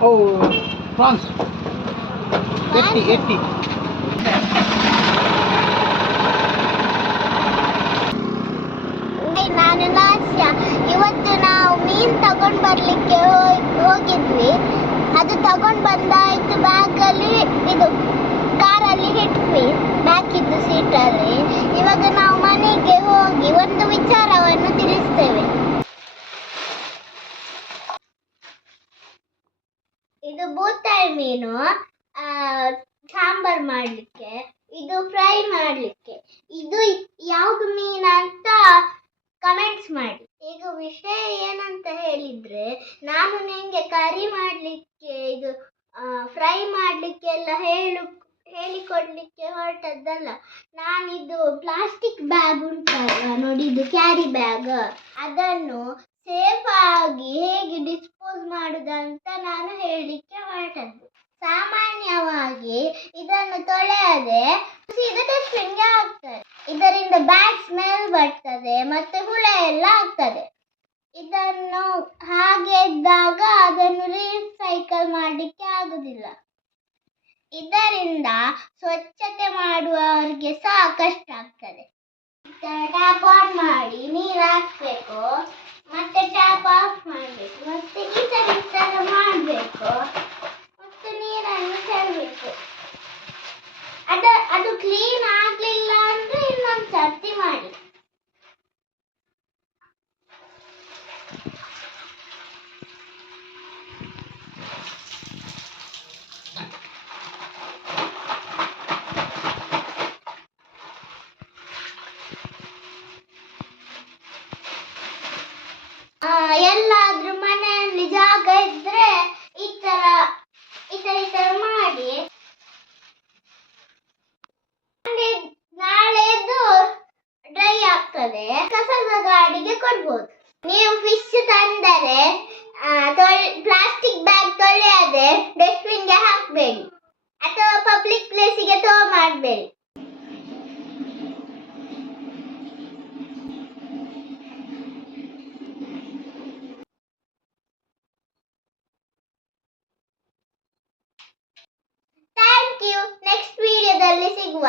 Oh, France. 80, 80. ನಾನು ನಾಸ್ಯ. ಇವತ್ತು ನಾವು ಮೀನು ತಗೊಂಡು ಬರ್ಲಿಕ್ಕೆ ಹೋಗಿದ್ವಿ. ಅದು ತಗೊಂಡು ಬಂದಾಯ್ತು. ಬ್ಯಾಗಲ್ಲಿ ಇದು ಕಾರಲ್ಲಿ ಇಟ್ವಿ, ಬ್ಯಾಕ್ ಇದ್ದು ಸೀಟಲ್ಲಿ. ಇವಾಗ ನಾವು ಮನೆಗೆ ಹೋಗಿ ಒಂದು ವಿಚಾರವನ್ನು ತಿಳಿಸ್ತೇವೆ. ಇದು ಬೂತಾಯಿ ಮೀನು ಸಾಂಬಾರ್ ಮಾಡಲಿಕ್ಕೆ, ಇದು ಫ್ರೈ ಮಾಡಲಿಕ್ಕೆ. ಇದು ಯಾವುದು ಮೀನು ಅಂತ ಕಮೆಂಟ್ಸ್ ಮಾಡಿ. ಈಗ ವಿಷಯ ಏನಂತ ಹೇಳಿದ್ರೆ, ನಾನು ನಿಮಗೆ ಕರಿ ಮಾಡಲಿಕ್ಕೆ, ಇದು ಫ್ರೈ ಮಾಡಲಿಕ್ಕೆ ಎಲ್ಲ ಹೇಳಿಕೊಡ್ಲಿಕ್ಕೆ ಹೊರಟದ್ದಲ್ಲ. ನಾನಿದು ಪ್ಲಾಸ್ಟಿಕ್ ಬ್ಯಾಗ್ ಉಂಟಲ್ಲ ನೋಡಿ, ಇದು ಕ್ಯಾರಿ ಬ್ಯಾಗ್, ಅದನ್ನು ಸೇಫ್ ಆಗಿ ಹೇಗೆ ಡಿಸ್ಪೋಸ್ ಮಾಡುದಂತ ನಾನು ಹೇಳಲಿಕ್ಕೆ ಹೊರಟದ್ದು. ಸಾಮಾನ್ಯವಾಗಿ ಇದನ್ನು ತೊಳೆಯದೆ ಸೀದಾ ಡಸ್ಟ್ಬಿನ್ಗೆ ಹಾಕ್ತಾರೆ. ಇದರಿಂದ ಬ್ಯಾಡ್ ಸ್ಮೆಲ್ ಬರ್ತದೆ ಮತ್ತೆ ಹುಳ ಎಲ್ಲ ಆಗ್ತದೆ. ಇದನ್ನು ಹಾಗೆ ಇದ್ದಾಗ ಅದನ್ನು ರೀಸೈಕಲ್ ಮಾಡಲಿಕ್ಕೆ ಆಗುದಿಲ್ಲ. ಇದರಿಂದ ಸ್ವಚ್ಛತೆ ಮಾಡುವವರಿಗೆ ಸಹ ಕಷ್ಟ ಆಗ್ತದೆ. ಟ್ಯಾಪ್ ಆನ್ ಮಾಡಿ ನೀರು ಹಾಕ್ಬೇಕು, ಮತ್ತೆ ಟ್ಯಾಪ್ ಆಫ್ ಮಾಡಬೇಕು, ಮತ್ತೆ ಈ ತರ ಮಾಡಬೇಕು, ಮತ್ತೆ ನೀರನ್ನು ಚೆಲ್ಲಬೇಕು. ಅದು ಕ್ಲೀನ್ ಆಗ್ಲಿಲ್ಲ ಅಂದ್ರೆ ಇನ್ನೊಂದು ಸರ್ತಿ ಮಾಡಿ. ಎಲ್ಲಾದ್ರೂ ಮನೆಯಲ್ಲಿ ಜಾಗ ಇದ್ರೆ ಈ ತರ ಮಾಡಿ. ನಾಳೆದು ಡ್ರೈ ಆಗ್ತದೆ, ಕಸದ ಗಾಡಿಗೆ ಕೊಡ್ಬೋದು. ನೀವು ಫಿಶ್ ತಂದರೆ ಪ್ಲಾಸ್ಟಿಕ್ ಬ್ಯಾಗ್ ತೊಳೆಯದೆ ಡಸ್ಟ್ಬಿನ್ಗೆ ಹಾಕಬೇಡಿ ಅಥವಾ ಪಬ್ಲಿಕ್ ಪ್ಲೇಸಿಗೆ ಥ್ರೋ ಮಾಡಬೇಡಿ. Thank you. ನೆಕ್ಸ್ಟ್ ವಿಡಿಯೋದಲ್ಲಿ ಸಿಗುವ.